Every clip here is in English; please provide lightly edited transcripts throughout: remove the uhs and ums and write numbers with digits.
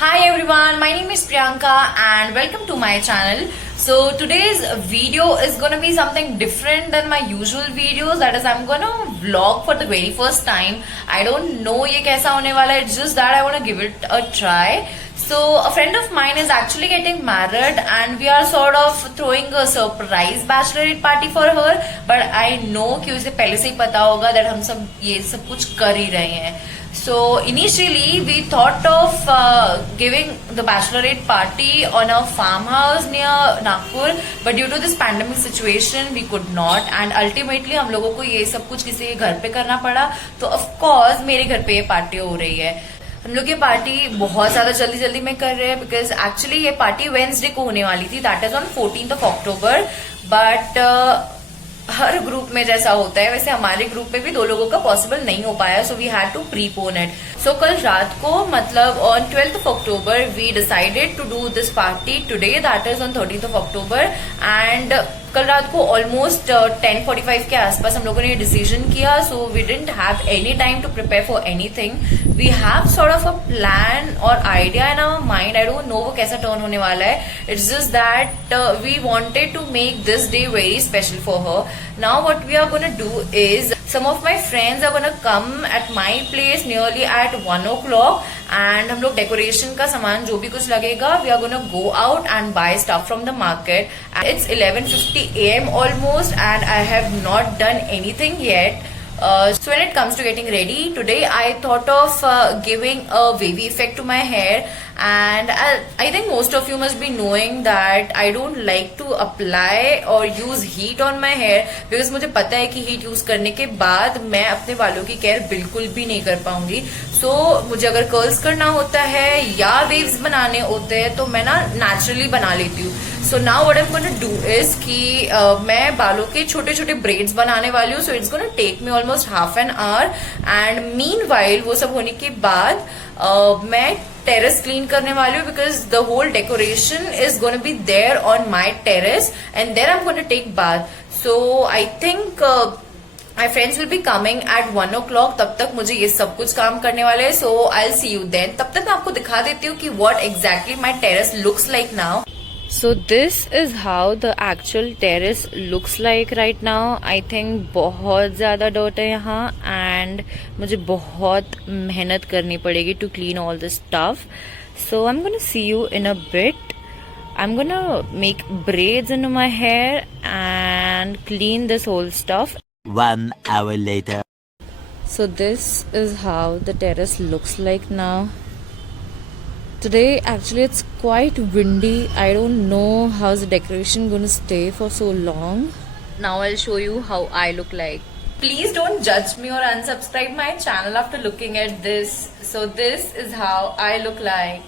Hi everyone, my name is Priyanka and welcome to my channel. So today's video is gonna be something different than my usual videos. That is, I'm gonna vlog for the very first time. I don't know ये कैसा होने वाला है. It's just that I wanna give it a try. So a friend of mine is actually getting married and we are sort of throwing a surprise bachelorette party for her. But I know कि उसे पहले से ही पता होगा that हम सब ये सब कुछ कर ही रहे हैं. So initially we thought of giving the bachelorette party on a farmhouse near Nagpur, but due to this pandemic situation we could not, and ultimately हम लोगों को ये सब कुछ किसी के घर पे करना पड़ा. तो of course मेरे घर पे ये पार्टी हो रही है. हम लोग ये पार्टी बहुत ज्यादा जल्दी जल्दी में कर रहे हैं बिकॉज एक्चुअली ये पार्टी वेंसडे को होने वाली थी, that is on 14th October. But her group में जैसा होता है वैसे हमारे ग्रुप में भी 2 लोगों का पॉसिबल नहीं हो पाया, so we had to prepone it. So कल रात को मतलब on 12th October we decided to do this party today, that is on 13th October. And कल रात को ऑलमोस्ट 10:45 के आसपास हम लोगों ने ये डिसीजन किया. So we didn't have any time to prepare for anything. We have sort of a plan और idea in our mind. I don't know वो कैसा टर्न होने वाला है. It's just that we wanted to make this day very special for her. Now what we are gonna do is some of my friends are gonna come at my place nearly at 1 o'clock and हम लोग decoration का सामान जो भी कुछ लगेगा we are gonna go out and buy stuff from the market. And it's 11:50 AM almost and I have not done anything yet. So when it comes to getting ready today, I thought of giving a wavy effect to my hair, and I think most of you must be knowing that I don't like to apply or use heat on my hair because मुझे पता है कि heat use करने के बाद मैं अपने बालों की केयर बिल्कुल भी नहीं कर पाऊंगी. So मुझे अगर कर्ल्स करना होता है या वेव्स बनाने होते हैं तो मैं ना नेचुरली बना लेती हूँ. So now what I am gonna do is कि मैं बालों के छोटे छोटे ब्रेड्स बनाने वाली हूँ. So it's gonna take me almost half an hour. And meanwhile वो सब होने के बाद मैं टेरेस क्लीन करने वाली हूँ because the whole decoration is gonna be there on my terrace and there I am gonna take bath. So I think my friends will be coming at 1 o'clock. तब तक मुझे ये सब कुछ काम करने वाले हैं. So I will see you then. तब तक मैं आपको दिखा देती हूँ कि what exactly my terrace looks like now. So this is how the actual terrace looks like right now. I think बहुत ज़्यादा dirt है यहाँ and मुझे बहुत मेहनत करनी पड़ेगी to clean all this stuff. So I'm gonna see you in a bit. I'm gonna make braids into my hair and clean this whole stuff. 1 hour later. So this is how the terrace looks like now. Today actually it's quite windy. I don't know how's the decoration going to stay for so long. Now I'll show you how I look like. Please don't judge me or unsubscribe my channel after looking at this. So this is how I look like.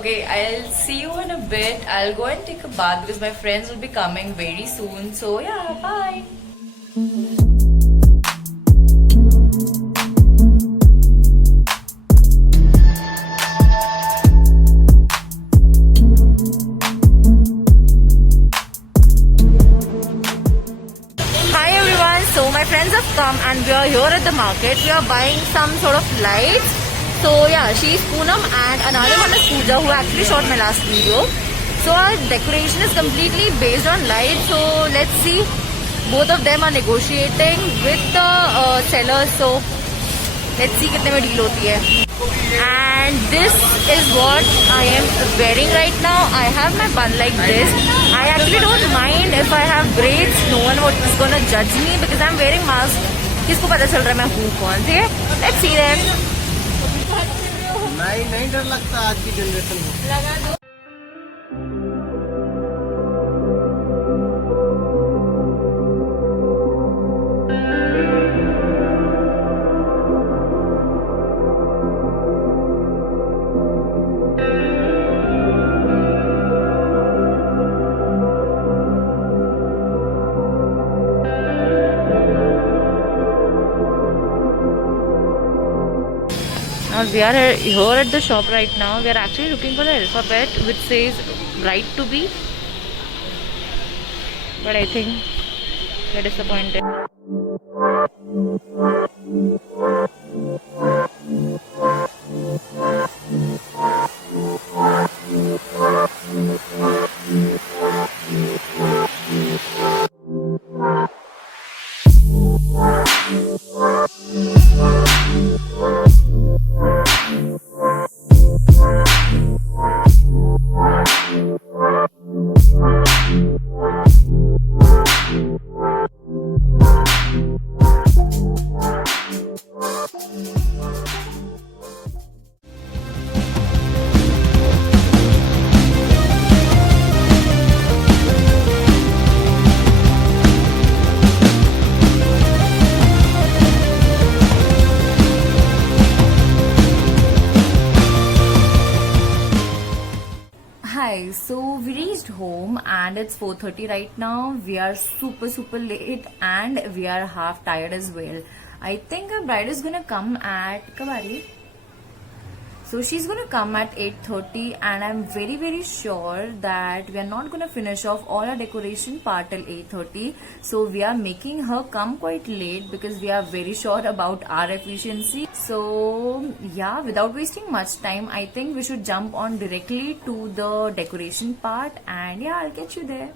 Okay, I'll see you in a bit. I'll go and take a bath because my friends will be coming very soon. So yeah, bye. So my friends have come and we are here at the market. We are buying some sort of lights. So yeah, she's Poonam and another one is Pooja who actually shot my last video. So our decoration is completely based on lights. So let's see. Both of them are negotiating with the sellers. So let's see कितने में deal होती है. And this is what I am wearing right now. I have my bun like this. I actually don't mind if I have braids. No one is gonna judge me because I'm wearing mask. किसको पता चल रहा है मैं हूँ कौन. ठीक है, let's see them. नहीं डर लगता आज की जनरेशन में. लगा दो. We are here at the shop right now. We are actually looking for the alphabet which says right to be, but I think we are disappointed. Hi, so we reached home and it's 4:30 right now. We are super late and we are half tired as well. I think our bride is gonna come at कब आ रही है? So she's gonna come at 8:30 and I'm very sure that we are not gonna finish off all our decoration part till 8:30. So we are making her come quite late because we are very sure about our efficiency. So yeah, without wasting much time, I think we should jump on directly to the decoration part and yeah, I'll catch you there.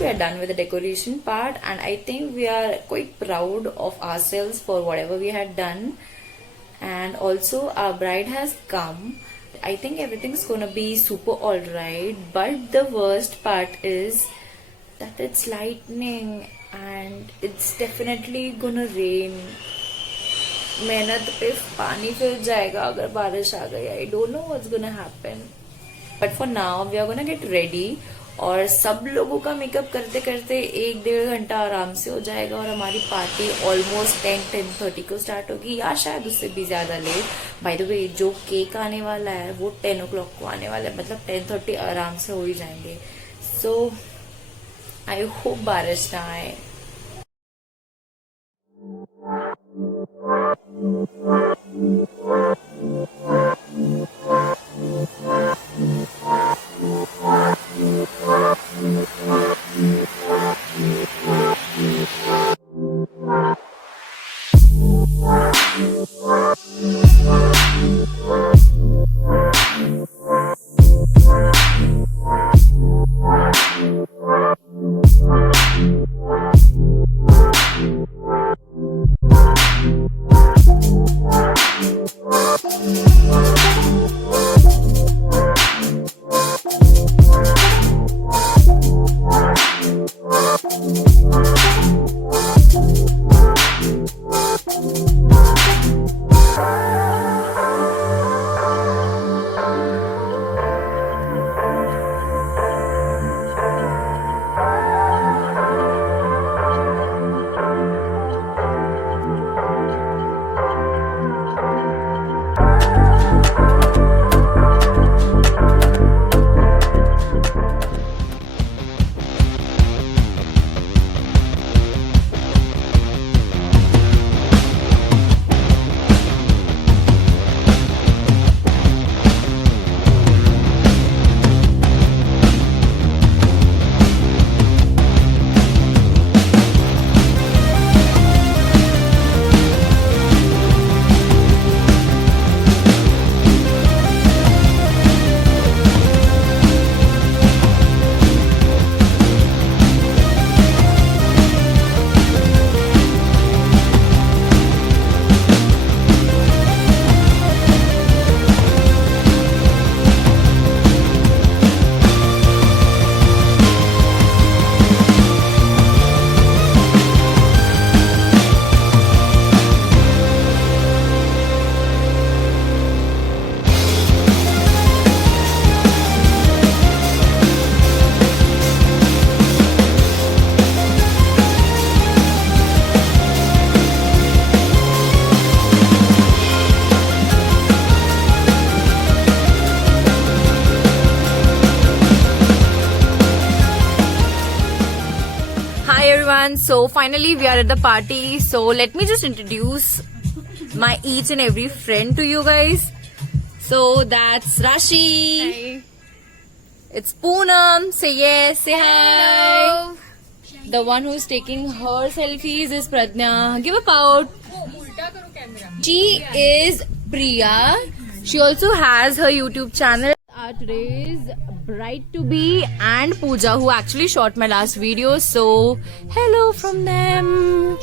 We are done with the decoration part and I think we are quite proud of ourselves for whatever we had done, and also our bride has come. I think everything's gonna be super alright, but the worst part is that it's lightning and it's definitely gonna rain. मेहनत पे पानी फिर जाएगा अगर बारिश आ गई. I don't know what's gonna happen, but for now we are gonna get ready. और सब लोगों का मेकअप करते करते 1-1.5 घंटा आराम से हो जाएगा और हमारी पार्टी ऑलमोस्ट 10-10:30 को स्टार्ट होगी या शायद उससे भी ज्यादा लेट. बाय द वे जो केक आने वाला है वो 10 o'clock को आने वाला है, मतलब 10:30 आराम से हो ही जाएंगे. सो आई होप बारिश ना आए. everyone, so finally we are at the party. So let me just introduce my each and every friend to you guys. So that's Rashi. It's Poonam. Say yes. Say hi. The one who's taking her selfies is Pradnya. Give a pout. She is Priya. She also has her YouTube channel. Today's bride to be and Pooja, who actually shot my last video. So hello from them.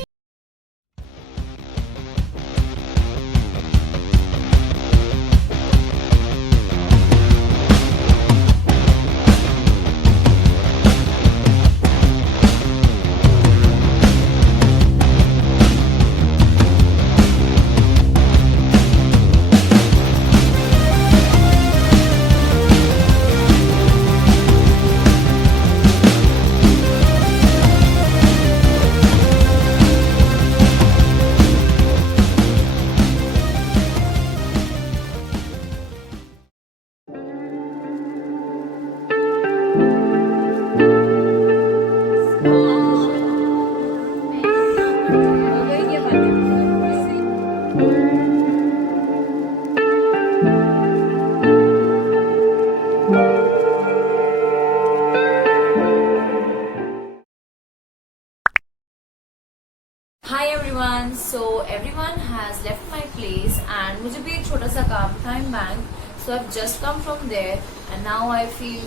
Hi everyone. So everyone has left my place and मुझे भी एक छोटा सा काम था in bank. So I've just come from there and now I feel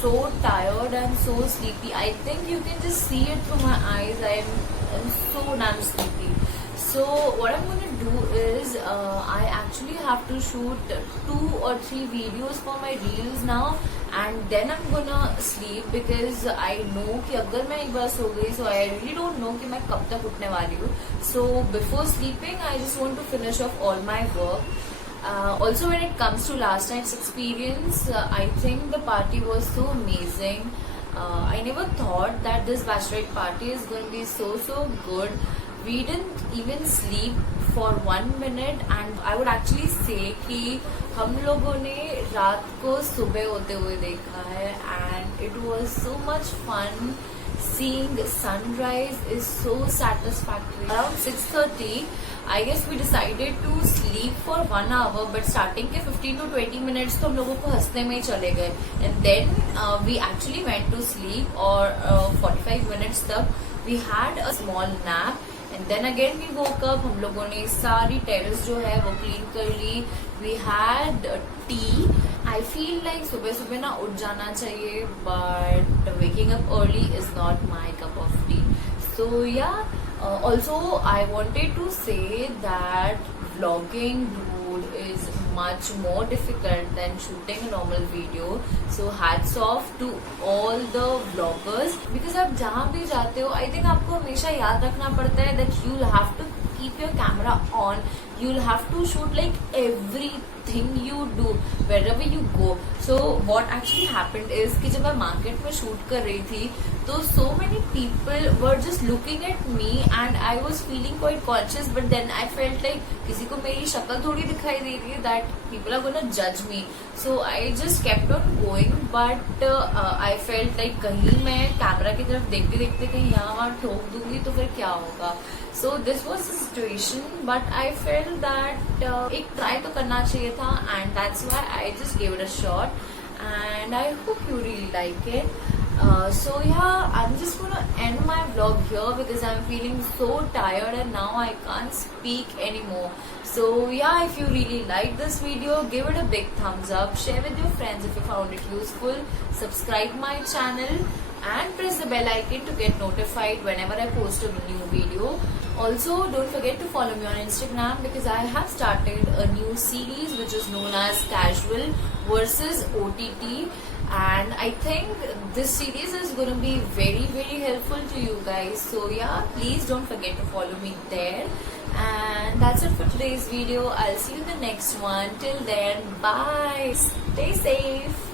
so tired and so sleepy. I think you can just see it through my eyes. I'm so damn sleepy. So what I'm going to do is I actually have to shoot 2 or 3 videos for my reels now and then I'm gonna sleep because I know कि अगर मैं एक बार सो गई so I really don't know कि मैं कब तक उठने वाली हूँ. So before sleeping I just want to finish off all my work. Also when it comes to last night's experience, I think the party was so amazing. I never thought that this bachelorette party is going to be so good. We didn't even sleep for 1 minute and I would actually say कि हम लोगों ने रात को सुबह होते हुए देखा है and it was so much fun. Seeing sunrise is so satisfactory. Around 6:30, I guess we decided to sleep for 1 hour, but starting के 15 to 20 minutes तो हम लोगों को हंसने में ही चले गए. And then we actually went to sleep और 45 minutes तक we had a small nap. And then again we woke up. हम लोगों ने सारी terrace जो है वो clean कर ली. We had tea. I feel like सुबह ना उठ जाना चाहिए, but waking up early is not my cup of tea. So yeah. Also, I wanted to say that vlogging, dude, is much more difficult than shooting a normal video. So hats off to all the vloggers because आप जहाँ भी जाते हो, I think आपको हमेशा याद रखना पड़ता है that you'll have to keep your camera on. You'll have to shoot like everything you do wherever you go. So what actually happened is कि जब मैं market में shoot कर रही थी तो so many people were just looking at me and I was feeling quite conscious, but then I felt like किसी को मेरी शक्ल थोड़ी दिखाई दे रही है that people are gonna judge me. So I just kept on going, but I felt like कहीं मैं कैमरा की तरफ देखते देखते कहीं यहाँ वहाँ ठोक दूंगी तो फिर क्या होगा. So this was the situation, but I felt that एक try तो करना चाहिए था and that's why I just gave it a shot and I hope you really like it. So yeah, I'm just gonna end my vlog here because I'm feeling so tired and now I can't speak anymore. So yeah, if you really like this video, give it a big thumbs up, share with your friends if you found it useful, subscribe my channel and press the bell icon to get notified whenever I post a new video. Also, don't forget to follow me on Instagram because I have started a new series which is known as Casual versus OTT. And I think this series is going to be very helpful to you guys. So yeah, please don't forget to follow me there. And that's it for today's video. I'll see you in the next one. Till then, bye. Stay safe.